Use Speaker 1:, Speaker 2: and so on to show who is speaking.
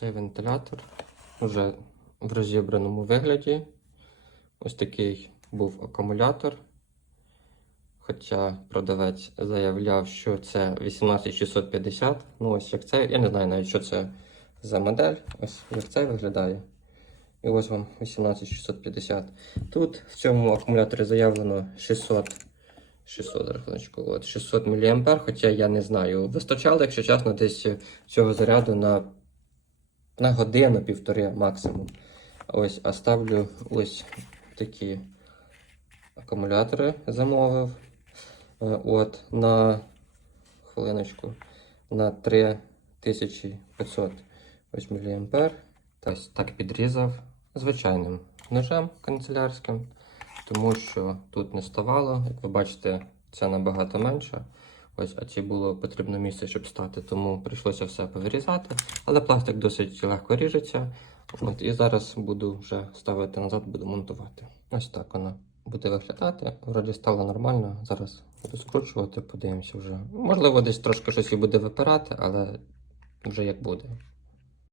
Speaker 1: Цей вентилятор вже в розібраному вигляді. Ось такий був акумулятор. Хоча продавець заявляв, що це 18650. Ну, ось як це. Я не знаю навіть, що це за модель. Ось як це виглядає. І ось вам 18650. Тут в цьому акумуляторі заявлено 600. 600 рахуночку, от 600 мА, хоча я не знаю. Вистачало, якщо чесно, десь цього заряду на, на годину, півтори максимум. Ось, а ставлю ось такі акумулятори замовив. Е, От на хвилиночку на 3500 ось мА. Тобто так підрізав звичайним ножем канцелярським, тому що тут не ставало. Як ви бачите, це набагато менше. Ось, а ці було потрібно місце, щоб стати, тому прийшлося все повирізати. Але пластик досить легко ріжеться. От, і зараз буду вже ставити назад, буду монтувати. Ось так воно буде виглядати. Вроді стало нормально. Зараз буду скручувати, подивимося вже. Можливо, десь трошки щось і буде випирати, але вже як буде.